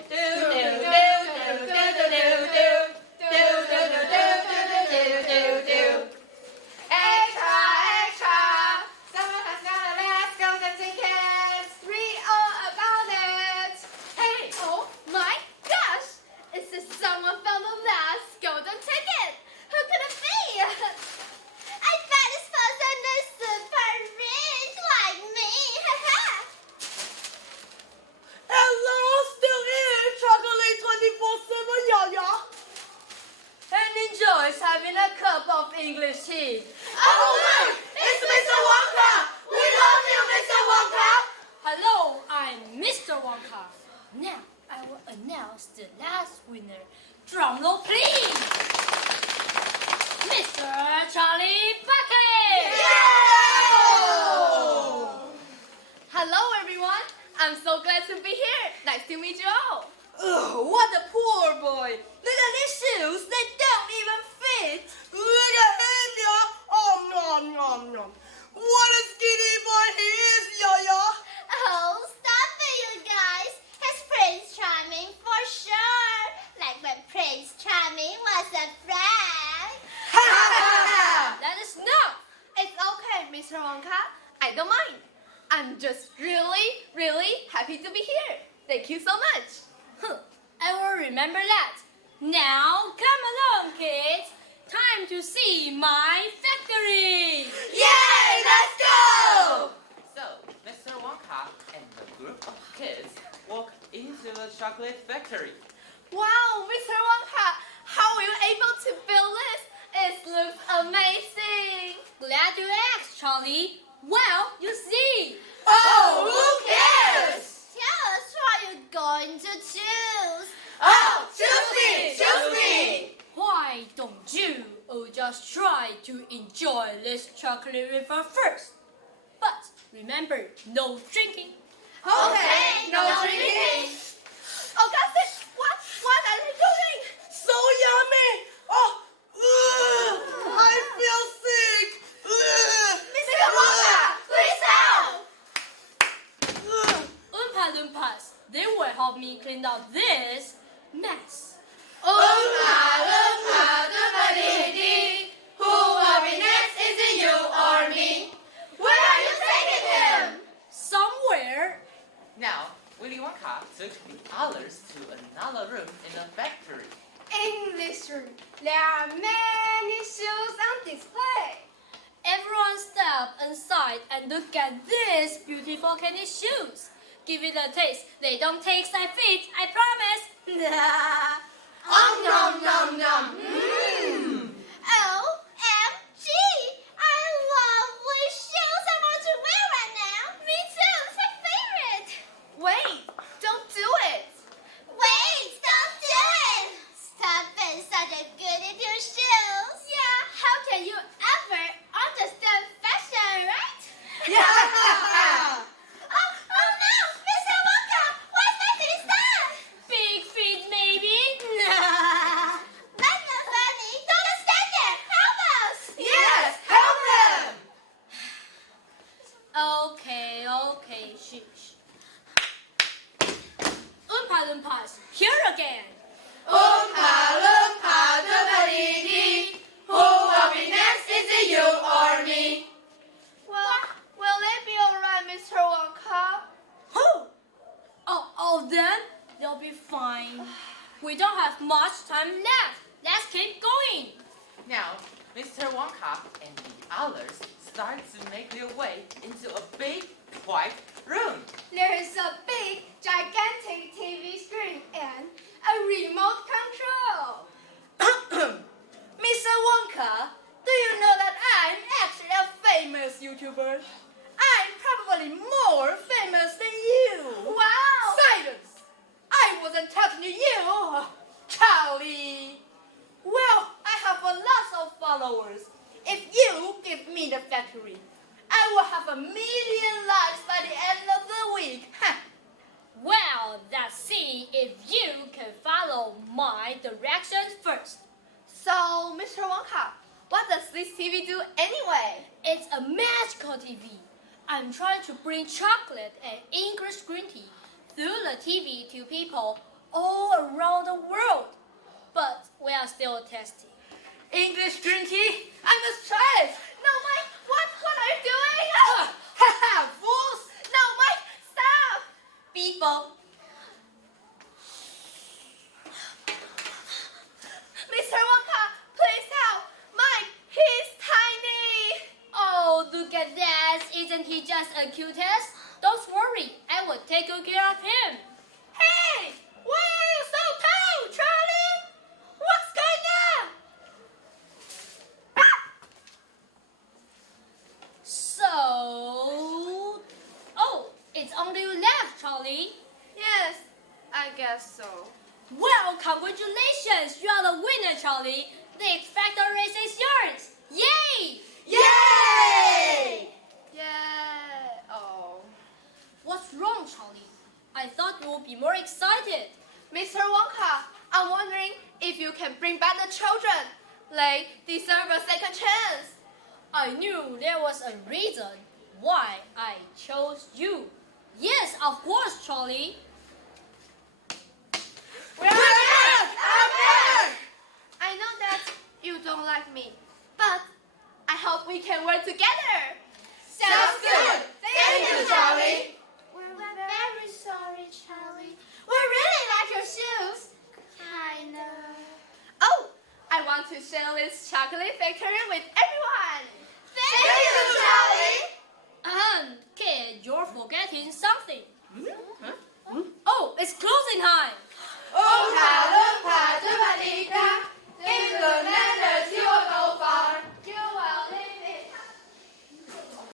Extra, extra! Someone has got a last golden ticket. Read all about it. Hey! Oh my gosh! Is this someone found the last golden ticket? Who could it be? I bet this person is super rich like me. Hello, still here, chocolate 24/7, Yaya. And enjoys having a cup of English tea. Oh, look, it's Mr. Wonka. We love you, Mr. Wonka. Hello, I'm Mr. Wonka. Now I will announce the last winner. Drum roll, please. Mr. Charlie Bucket. Hello everyone. I'm so glad to be here. Nice to meet you all. Ugh, what a poor boy. Look at his shoes. They don't even fit. Look at him, yeah. Oh, nom, nom, nom. What a skinny boy he is, Yaya. Oh, stop it, you guys. It's Prince Charming for sure. Like when Prince Charming was a friend. That is enough. It's okay, Mr. Wonka. I don't mind. I'm just really happy to be here. Thank you so much. I will remember that. Now come along, kids. Time to see my factory. Yay, let's go. So, Mr. Wonka and the group of kids walk into the chocolate factory. Wow, Mr. Wonka, how were you able to build this? It looks amazing. Glad you asked, Charlie. Well, you see. Oh, who cares? Tell us what you're going to choose. Oh, choose me. Why don't you all just try to enjoy this chocolate river first? But remember, no drinking. Okay, no drinking. Augustus, what are you doing? So yummy. Oh, I feel sick. Mr. Wonka, please help. Oompa Loompas, they will help me clean out this mess. Who will be next? Is it you or me? Where are you taking him? Somewhere. Now, Willy Wonka took the others to another room in the factory. In this room, there are many shoes on display. Everyone step inside and look at these beautiful candy shoes. Give it a taste. They don't taste like feet, I promise. Nom nom nom. OMG! I love which shoes I want to wear right now. Me too, it's my favorite. Wait, don't do it. Wait, don't do it. Stop being such a good at your shoes. Yeah, how can you ever understand fashion, right? Oh no, Mr. Wonka, what's that thing that? Big feet, maybe? That's not funny. Don't stand there. Help us. Yes, help them. Okay, shush. Oompa Loompas, here again. Oompa Loompa doodle-dee. Who will be next? Is it you or me? Well, will it be alright, Mr. Wonka? Who? Oh, then they'll be fine. We don't have much time left. Let's keep going. Now, Mr. Wonka and the others start to make their way into a big white room. There is a big, gigantic TV screen and a remote control. Mr. Wonka, do you know that I'm actually a famous YouTuber? I'm probably more famous than you. Wow! Silence! I wasn't talking to you, Charlie. Well, I have a lot of followers. If you give me the factory, I will have 1 million likes by the end of the week. Well, let's see if you can follow my directions first. So, Mr. Wonka, what does this TV do anyway? It's a magical TV. I'm trying to bring chocolate and English green tea through the TV to people all around the world. But we are still testing. English green tea? I must try it. No, Mike, what are you doing? Haha, fools! No, Mike, stop! People. Mr. Wonka, please help. Mike, he's tiny. Oh, look at that. Isn't he just a cutest? Don't worry, I will take good care of him. Hey, why are you so tall, Charlie? What's going on? So... Oh, it's only you left, Charlie. Yes, I guess so. Well, congratulations! You are the winner, Charlie. The X Factor race is yours. Yay! Yay! Yeah, oh. What's wrong, Charlie? I thought you would be more excited. Mr. Wonka, I'm wondering if you can bring back the children. They deserve a second chance. I knew there was a reason why I chose you. Yes, of course, Charlie. We're back! I know that you don't like me, but I hope we can work together. Sounds good. Thank you, Charlie. We're very sorry, Charlie. We really like your shoes. Kinda. Oh, I want to share this chocolate factory with everyone. Thank you, Charlie. Kid, you're forgetting something. Oh, it's closing time. Oh, hello!